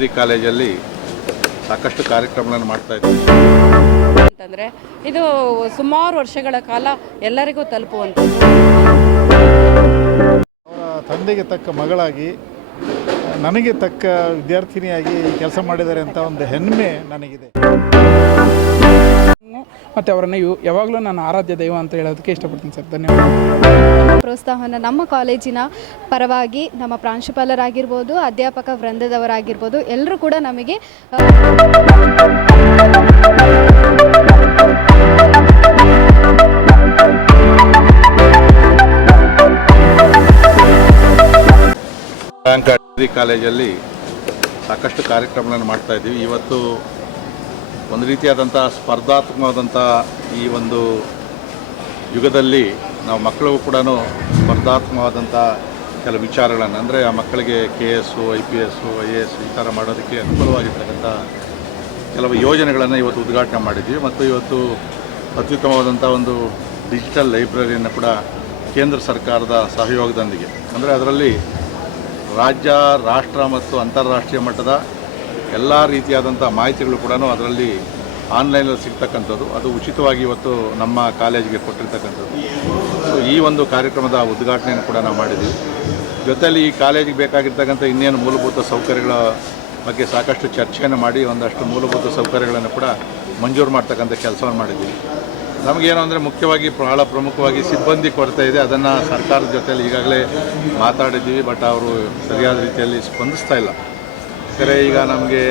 Degree ಕಾಲೇಜಲ್ಲಿ ಸಾಕಷ್ಟು ಕಾರ್ಯಕ್ರಮಗಳನ್ನು ಮಾಡ್ತಾ ಇದ್ದೀವಿ ಅಂತಂದರೆ ಇದು ಸುಮಾರು ವರ್ಷಗಳ ಕಾಲ ಎಲ್ಲರಿಗೂ ತಲುಪುವಂಥದ್ದು. ಅವರ ತಂದೆಗೆ ತಕ್ಕ ಮಗಳಾಗಿ ನನಗೆ ತಕ್ಕ ವಿದ್ಯಾರ್ಥಿನಿಯಾಗಿ ಕೆಲಸ ಮಾಡಿದ್ದಾರೆ ಅಂತ ಒಂದು ಹೆಮ್ಮೆ ನನಗಿದೆ. ಮತ್ತು ಅವರನ್ನು ಯಾವಾಗಲೂ ನಾನು ಆರಾಧ್ಯ ದೈವ ಅಂತ ಹೇಳೋದಕ್ಕೆ ಇಷ್ಟಪಡ್ತೀನಿ ಸರ್. ಧನ್ಯವಾದ. ಪ್ರೋತ್ಸಾಹವನ್ನು ನಮ್ಮ ಕಾಲೇಜಿನ ಪರವಾಗಿ ನಮ್ಮ ಪ್ರಾಂಶುಪಾಲರಾಗಿರ್ಬೋದು ಅಧ್ಯಾಪಕ ವೃಂದದವರಾಗಿರ್ಬೋದು ಎಲ್ಲರೂ ಕೂಡ ನಮಗೆ ಕಾಲೇಜಲ್ಲಿ ಸಾಕಷ್ಟು ಕಾರ್ಯಕ್ರಮಗಳನ್ನು ಮಾಡ್ತಾ ಇದ್ದೀವಿ. ಇವತ್ತು ಒಂದು ರೀತಿಯಾದಂಥ ಸ್ಪರ್ಧಾತ್ಮಕವಾದಂಥ ಈ ಒಂದು ಯುಗದಲ್ಲಿ ನಾವು ಮಕ್ಕಳು ಕೂಡ ಸ್ಪರ್ಧಾತ್ಮಕವಾದಂಥ ಕೆಲವು ವಿಚಾರಗಳನ್ನು, ಅಂದರೆ ಆ ಮಕ್ಕಳಿಗೆ K S I P S, I A S ಈ ಥರ ಮಾಡೋದಕ್ಕೆ ಅನುಕೂಲವಾಗಿರ್ತಕ್ಕಂಥ ಕೆಲವು ಯೋಜನೆಗಳನ್ನು ಇವತ್ತು ಉದ್ಘಾಟನೆ ಮಾಡಿದ್ದೀವಿ ಮತ್ತು ಇವತ್ತು ಅತ್ಯುತ್ತಮವಾದಂಥ ಒಂದು ಡಿಜಿಟಲ್ ಲೈಬ್ರರಿಯನ್ನು ಕೂಡ ಕೇಂದ್ರ ಸರ್ಕಾರದ ಸಹಯೋಗದೊಂದಿಗೆ. ಅಂದರೆ ಅದರಲ್ಲಿ ರಾಜ್ಯ, ರಾಷ್ಟ್ರ ಮತ್ತು ಅಂತಾರಾಷ್ಟ್ರೀಯ ಮಟ್ಟದ ಎಲ್ಲ ರೀತಿಯಾದಂಥ ಮಾಹಿತಿಗಳು ಕೂಡ ಅದರಲ್ಲಿ ಆನ್ಲೈನಲ್ಲಿ ಸಿಗ್ತಕ್ಕಂಥದ್ದು. ಅದು ಉಚಿತವಾಗಿ ಇವತ್ತು ನಮ್ಮ ಕಾಲೇಜಿಗೆ ಕೊಟ್ಟಿರ್ತಕ್ಕಂಥದ್ದು. ಸೊ ಈ ಒಂದು ಕಾರ್ಯಕ್ರಮದ ಉದ್ಘಾಟನೆಯನ್ನು ಕೂಡ ನಾವು ಮಾಡಿದ್ದೀವಿ. ಜೊತೆಯಲ್ಲಿ ಈ ಕಾಲೇಜಿಗೆ ಬೇಕಾಗಿರ್ತಕ್ಕಂಥ ಇನ್ನೇನು ಮೂಲಭೂತ ಸೌಕರ್ಯಗಳ ಬಗ್ಗೆ ಸಾಕಷ್ಟು ಚರ್ಚೆಯನ್ನು ಮಾಡಿ, ಒಂದಷ್ಟು ಮೂಲಭೂತ ಸೌಕರ್ಯಗಳನ್ನು ಕೂಡ ಮಂಜೂರು ಮಾಡ್ತಕ್ಕಂಥ ಕೆಲಸವನ್ನು ಮಾಡಿದ್ದೀವಿ. ನಮಗೇನು ಅಂದರೆ ಮುಖ್ಯವಾಗಿ ಬಹಳ ಪ್ರಮುಖವಾಗಿ ಸಿಬ್ಬಂದಿ ಕೊರತೆ ಇದೆ. ಅದನ್ನು ಸರ್ಕಾರದ ಜೊತೆಯಲ್ಲಿ ಈಗಾಗಲೇ ಮಾತಾಡಿದ್ದೀವಿ. ಬಟ್ ಅವರು ಸರಿಯಾದ ರೀತಿಯಲ್ಲಿ ಸ್ಪಂದಿಸ್ತಾ ಇಲ್ಲ. ಯಾಕಂದರೆ ಈಗ ನಮಗೆ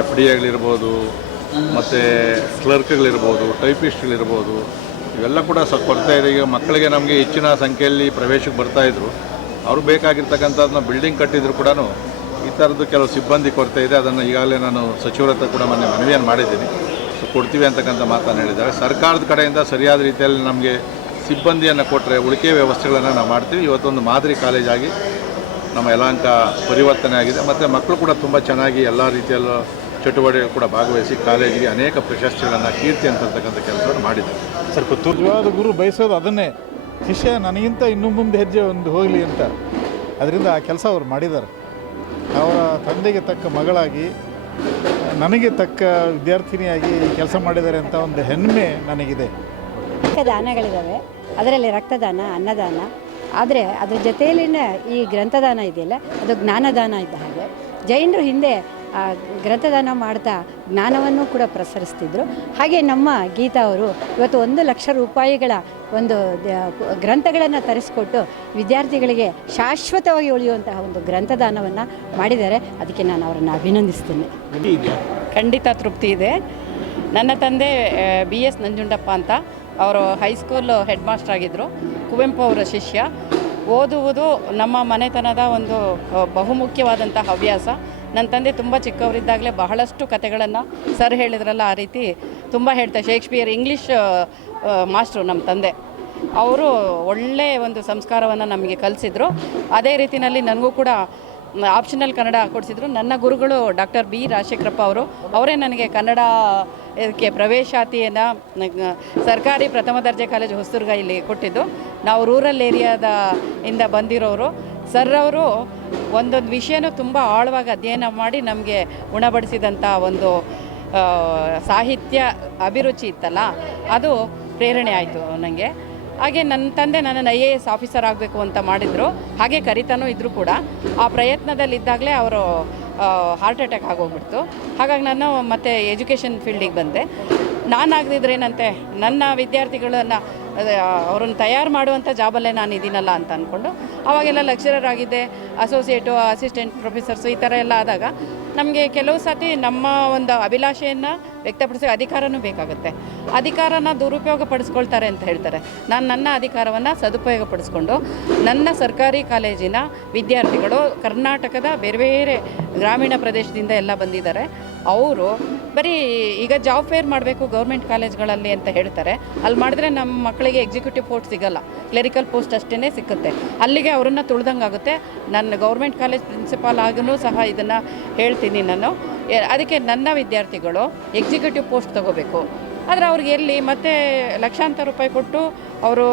ಎಫ್ ಡಿ ಎಗಳಿರ್ಬೋದು ಮತ್ತು ಕ್ಲರ್ಕ್ಗಳಿರ್ಬೋದು ಟೈಪಿಸ್ಟ್ಗಳಿರ್ಬೋದು ಇವೆಲ್ಲ ಕೂಡ ಸ್ವಲ್ಪ ಕೊರತೆ ಇದೆ. ಈಗ ಮಕ್ಕಳಿಗೆ ನಮಗೆ ಹೆಚ್ಚಿನ ಸಂಖ್ಯೆಯಲ್ಲಿ ಪ್ರವೇಶಕ್ಕೆ ಬರ್ತಾಯಿದ್ರು ಅವ್ರಿಗೆ ಬೇಕಾಗಿರ್ತಕ್ಕಂಥದ್ದನ್ನ ಬಿಲ್ಡಿಂಗ್ ಕಟ್ಟಿದ್ರು ಕೂಡ ಈ ಥರದ್ದು ಕೆಲವು ಸಿಬ್ಬಂದಿ ಕೊರತೆ ಇದೆ. ಅದನ್ನು ಈಗಾಗಲೇ ನಾನು ಸಚಿವರ ಹತ್ರ ಕೂಡ ಮೊನ್ನೆ ಮನವಿಯನ್ನು ಮಾಡಿದ್ದೀನಿ. ಸೊ, ಕೊಡ್ತೀವಿ ಅಂತಕ್ಕಂಥ ಮಾತನ್ನು ಹೇಳಿದ್ದಾರೆ. ಸರ್ಕಾರದ ಕಡೆಯಿಂದ ಸರಿಯಾದ ರೀತಿಯಲ್ಲಿ ನಮಗೆ ಸಿಬ್ಬಂದಿಯನ್ನು ಕೊಟ್ಟರೆ ಉಳಿಕೆ ವ್ಯವಸ್ಥೆಗಳನ್ನು ನಾವು ಮಾಡ್ತೀವಿ. ಇವತ್ತೊಂದು ಮಾದರಿ ಕಾಲೇಜಾಗಿ ನಮ್ಮ ಯಲಾಂಕ ಪರಿವರ್ತನೆ ಆಗಿದೆ. ಮತ್ತು ಮಕ್ಕಳು ಕೂಡ ತುಂಬ ಚೆನ್ನಾಗಿ ಎಲ್ಲ ರೀತಿಯಲ್ಲೂ ಚಟುವಟಿಕೆ ಕೂಡ ಭಾಗವಹಿಸಿ ಕಾಲೇಜಿಗೆ ಅನೇಕ ಪ್ರಶಸ್ತಿಗಳನ್ನು ಕೀರ್ತಿ ಅಂತಕ್ಕಂಥ ಕೆಲಸವನ್ನು ಮಾಡಿದ್ದಾರೆ. ಸರ್ ನಿಜವಾದ ಗುರು ಬಯಸೋದು ಅದನ್ನೇ. ಶಿಷ್ಯ ನನಗಿಂತ ಇನ್ನೂ ಮುಂದೆ ಹೆಜ್ಜೆ ಒಂದು ಹೋಗಲಿ ಅಂತ. ಅದರಿಂದ ಆ ಕೆಲಸ ಅವ್ರು ಮಾಡಿದ್ದಾರೆ. ಅವರ ತಂದೆಗೆ ತಕ್ಕ ಮಗಳಾಗಿ ನನಗೆ ತಕ್ಕ ವಿದ್ಯಾರ್ಥಿನಿಯಾಗಿ ಕೆಲಸ ಮಾಡಿದ್ದಾರೆ ಅಂತ ಒಂದು ಹೆಮ್ಮೆ ನನಗಿದೆ. ದಾನಗಳಿದ್ದಾವೆ ಅದರಲ್ಲಿ ರಕ್ತದಾನ ಅನ್ನದಾನ ಆದರೆ ಅದ್ರ ಜೊತೆಯಲ್ಲಿನ ಈ ಗ್ರಂಥದಾನ ಇದೆಯಲ್ಲ ಅದು ಜ್ಞಾನದಾನ ಇದ್ದ ಹಾಗೆ. ಜೈನರು ಹಿಂದೆ ಆ ಗ್ರಂಥದಾನ ಮಾಡ್ತಾ ಜ್ಞಾನವನ್ನು ಕೂಡ ಪ್ರಸರಿಸ್ತಿದ್ರು. ಹಾಗೆ ನಮ್ಮ ಗೀತಾ ಅವರು ಇವತ್ತು ಒಂದು ಲಕ್ಷ ರೂಪಾಯಿಗಳ ಒಂದು ದ- ಗ್ರಂಥಗಳನ್ನು ತರಿಸ್ಕೊಟ್ಟು ವಿದ್ಯಾರ್ಥಿಗಳಿಗೆ ಶಾಶ್ವತವಾಗಿ ಉಳಿಯುವಂತಹ ಒಂದು ಗ್ರಂಥದಾನವನ್ನು ಮಾಡಿದ್ದಾರೆ. ಅದಕ್ಕೆ ನಾನು ಅವರನ್ನು ಅಭಿನಂದಿಸ್ತೇನೆ. ಖಂಡಿತ ತೃಪ್ತಿ ಇದೆ. ನನ್ನ ತಂದೆ ಬಿ ಎಸ್ ನಂಜುಂಡಪ್ಪ ಅಂತ. ಅವರು ಹೈಸ್ಕೂಲ್ ಹೆಡ್ ಮಾಸ್ಟರ್ ಆಗಿದ್ದರು ಕುವೆಂಪು ಅವರ ಶಿಷ್ಯ. ಓದುವುದು ನಮ್ಮ ಮನೆತನದ ಒಂದು ಬಹುಮುಖ್ಯವಾದಂಥ ಹವ್ಯಾಸ. ನನ್ನ ತಂದೆ ತುಂಬ ಚಿಕ್ಕವರಿದ್ದಾಗಲೇ ಬಹಳಷ್ಟು ಕತೆಗಳನ್ನು ಸರ್ ಹೇಳಿದ್ರಲ್ಲ ಆ ರೀತಿ ತುಂಬ ಹೇಳ್ತಾರೆ ಶೇಕ್ಸ್ಪಿಯರ್ ಇಂಗ್ಲೀಷ್ ಮಾಸ್ಟ್ರು ನಮ್ಮ ತಂದೆ. ಅವರು ಒಳ್ಳೆಯ ಒಂದು ಸಂಸ್ಕಾರವನ್ನು ನಮಗೆ ಕಲಿಸಿದ್ರು. ಅದೇ ರೀತಿಯಲ್ಲಿ ನನಗೂ ಕೂಡ ಆಪ್ಷನಲ್ ಕನ್ನಡ ಕೊಡಿಸಿದ್ರು. ನನ್ನ ಗುರುಗಳು ಡಾಕ್ಟರ್ ಬಿ ರಾಜಶೇಖರಪ್ಪ ಅವರು. ಅವರೇ ನನಗೆ ಕನ್ನಡ ಇದಕ್ಕೆ ಪ್ರವೇಶಾತಿಯನ್ನು ಸರ್ಕಾರಿ ಪ್ರಥಮ ದರ್ಜೆ ಕಾಲೇಜು ಹೊಸದುರ್ಗ ಇಲ್ಲಿ ಕೊಟ್ಟಿದ್ದು. ನಾವು ರೂರಲ್ ಏರಿಯಾದ ಇಂದ ಬಂದಿರೋರು. ಸರ್ ಅವರು ಒಂದೊಂದು ವಿಷಯನೂ ತುಂಬ ಆಳವಾಗಿ ಅಧ್ಯಯನ ಮಾಡಿ ನಮಗೆ ಉಣಬಡಿಸಿದಂಥ ಒಂದು ಸಾಹಿತ್ಯ ಅಭಿರುಚಿ ಇತ್ತಲ್ಲ, ಅದು ಪ್ರೇರಣೆ ಆಯಿತು ನನಗೆ ಹಾಗೆ ನನ್ನ ತಂದೆ ನನ್ನನ್ನು ಐ ಎ ಎಸ್ ಆಫೀಸರ್ ಆಗಬೇಕು ಅಂತ ಮಾಡಿದರು. ಹಾಗೆ ಕರಿತಾನೂ ಇದ್ದರೂ ಕೂಡ. ಆ ಪ್ರಯತ್ನದಲ್ಲಿದ್ದಾಗಲೇ ಅವರು ಹಾರ್ಟ್ ಅಟ್ಯಾಕ್ ಆಗೋಗ್ಬಿಡ್ತು. ಹಾಗಾಗಿ ನಾನು ಮತ್ತೆ ಎಜುಕೇಷನ್ ಫೀಲ್ಡಿಗೆ ಬಂದೆ. ನಾನು ಆಗದಿದ್ರೇನಂತೆ ನನ್ನ ವಿದ್ಯಾರ್ಥಿಗಳನ್ನು ಅವ್ರನ್ನ ತಯಾರು ಮಾಡುವಂಥ ಜಾಬಲ್ಲೇ ನಾನು ಇದ್ದೀನಲ್ಲ ಅಂತ ಅಂದ್ಕೊಂಡು ಅವಾಗೆಲ್ಲ ಲೆಕ್ಚರರ್ ಆಗಿದ್ದೆ ಅಸೋಸಿಯೇಟು ಅಸಿಸ್ಟೆಂಟ್ ಪ್ರೊಫೆಸರ್ಸು ಈ ಥರ ಎಲ್ಲ ಆದಾಗ ನಮಗೆ ಕೆಲವು ಸತಿ ನಮ್ಮ ಒಂದು ಅಭಿಲಾಷೆಯನ್ನು ವ್ಯಕ್ತಪಡಿಸೋ ಅಧಿಕಾರನೂ ಬೇಕಾಗುತ್ತೆ. ಅಧಿಕಾರನ ದುರುಪಯೋಗ ಪಡಿಸ್ಕೊಳ್ತಾರೆ ಅಂತ ಹೇಳ್ತಾರೆ. ನಾನು ನನ್ನ ಅಧಿಕಾರವನ್ನು ಸದುಪಯೋಗ ಪಡಿಸ್ಕೊಂಡು ನನ್ನ ಸರ್ಕಾರಿ ಕಾಲೇಜಿನ ವಿದ್ಯಾರ್ಥಿಗಳು ಕರ್ನಾಟಕದ ಬೇರೆ ಬೇರೆ ಗ್ರಾಮೀಣ ಪ್ರದೇಶದಿಂದ ಎಲ್ಲ ಬಂದಿದ್ದಾರೆ. ಅವರು, ಬರೀ ಈಗ ಜಾಬ್ ಫೇರ್ ಮಾಡಬೇಕು ಗೌರ್ಮೆಂಟ್ ಕಾಲೇಜ್ಗಳಲ್ಲಿ ಅಂತ ಹೇಳ್ತಾರೆ. ಅಲ್ಲಿ ಮಾಡಿದ್ರೆ ನಮ್ಮ ಮಕ್ಕಳಿಗೆ ಎಕ್ಸಿಕ್ಯೂಟಿವ್ ಪೋಸ್ಟ್ ಸಿಗಲ್ಲ. ಕ್ಲೆರಿಕಲ್ ಪೋಸ್ಟ್ ಅಷ್ಟೇ ಸಿಕ್ಕುತ್ತೆ. ಅಲ್ಲಿಗೆ ಅವರನ್ನು ತುಳ್ದಂಗಾಗುತ್ತೆ. ನನ್ನ ಗೌರ್ಮೆಂಟ್ ಕಾಲೇಜ್ ಪ್ರಿನ್ಸಿಪಾಲ್ ಆಗೂ ಸಹ ಇದನ್ನು ಹೇಳ್ತೀನಿ ನಾನು. ಅದಕ್ಕೆ ನನ್ನ ವಿದ್ಯಾರ್ಥಿಗಳು ಎಕ್ಸಿಕ್ಯೂಟಿವ್ ಪೋಸ್ಟ್ ತಗೋಬೇಕು. ಆದರೆ ಅವ್ರಿಗೆ ಎಲ್ಲಿ ಮತ್ತೆ ಲಕ್ಷಾಂತರ ರೂಪಾಯಿ ಕೊಟ್ಟು ಅವರು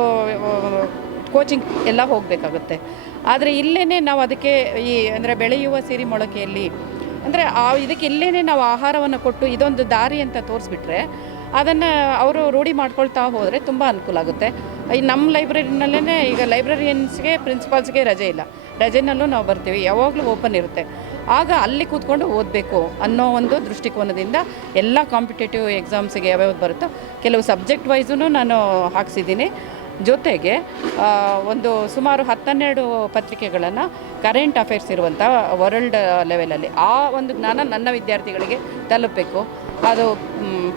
ಕೋಚಿಂಗ್ ಎಲ್ಲ ಹೋಗಬೇಕಾಗುತ್ತೆ. ಆದರೆ ಇಲ್ಲೇ ನಾವು ಅದಕ್ಕೆ ಈ, ಅಂದರೆ ಬೆಳೆಯುವ ಸಿರಿ ಮೊಳಕೆಯಲ್ಲಿ ಅಂದರೆ ಆ ಇದಕ್ಕೆ ಇಲ್ಲೇ ನಾವು ಆಹಾರವನ್ನು ಕೊಟ್ಟು ಇದೊಂದು ದಾರಿ ಅಂತ ತೋರಿಸ್ಬಿಟ್ರೆ ಅದನ್ನು ಅವರು ರೂಢಿ ಮಾಡ್ಕೊಳ್ತಾ ಹೋದರೆ ತುಂಬ ಅನುಕೂಲ ಆಗುತ್ತೆ. ಈ ನಮ್ಮ ಲೈಬ್ರರಿನಲ್ಲೇ ಈಗ ಲೈಬ್ರರಿಯನ್ಸ್ಗೆ, ಪ್ರಿನ್ಸಿಪಾಲ್ಸ್ಗೆ ರಜೆ ಇಲ್ಲ. ರಜೆನಲ್ಲೂ ನಾವು ಬರ್ತೀವಿ, ಯಾವಾಗಲೂ ಓಪನ್ ಇರುತ್ತೆ. ಆಗ ಅಲ್ಲಿ ಕೂತ್ಕೊಂಡು ಓದಬೇಕು ಅನ್ನೋ ಒಂದು ದೃಷ್ಟಿಕೋನದಿಂದ ಎಲ್ಲ ಕಾಂಪಿಟೇಟಿವ್ ಎಕ್ಸಾಮ್ಸ್ಗೆ ಯಾವ್ಯಾವ್ದು ಬರುತ್ತೋ, ಕೆಲವು ಸಬ್ಜೆಕ್ಟ್ ವೈಸೂ ನಾನು ಹಾಕ್ಸಿದ್ದೀನಿ. ಜೊತೆಗೆ ಒಂದು ಸುಮಾರು ಹತ್ತನ್ನೆರಡು ಪತ್ರಿಕೆಗಳನ್ನು ಕರೆಂಟ್ ಅಫೇರ್ಸ್ ಇರುವಂಥ ವರ್ಲ್ಡ್ ಲೆವೆಲಲ್ಲಿ ಆ ಒಂದು ಜ್ಞಾನ ನನ್ನ ವಿದ್ಯಾರ್ಥಿಗಳಿಗೆ ತಲುಪಬೇಕು. ಅದು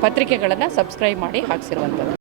ಪತ್ರಿಕೆಗಳನ್ನು ಸಬ್ಸ್ಕ್ರೈಬ್ ಮಾಡಿ ಹಾಕ್ಸಿರುವಂಥದ್ದು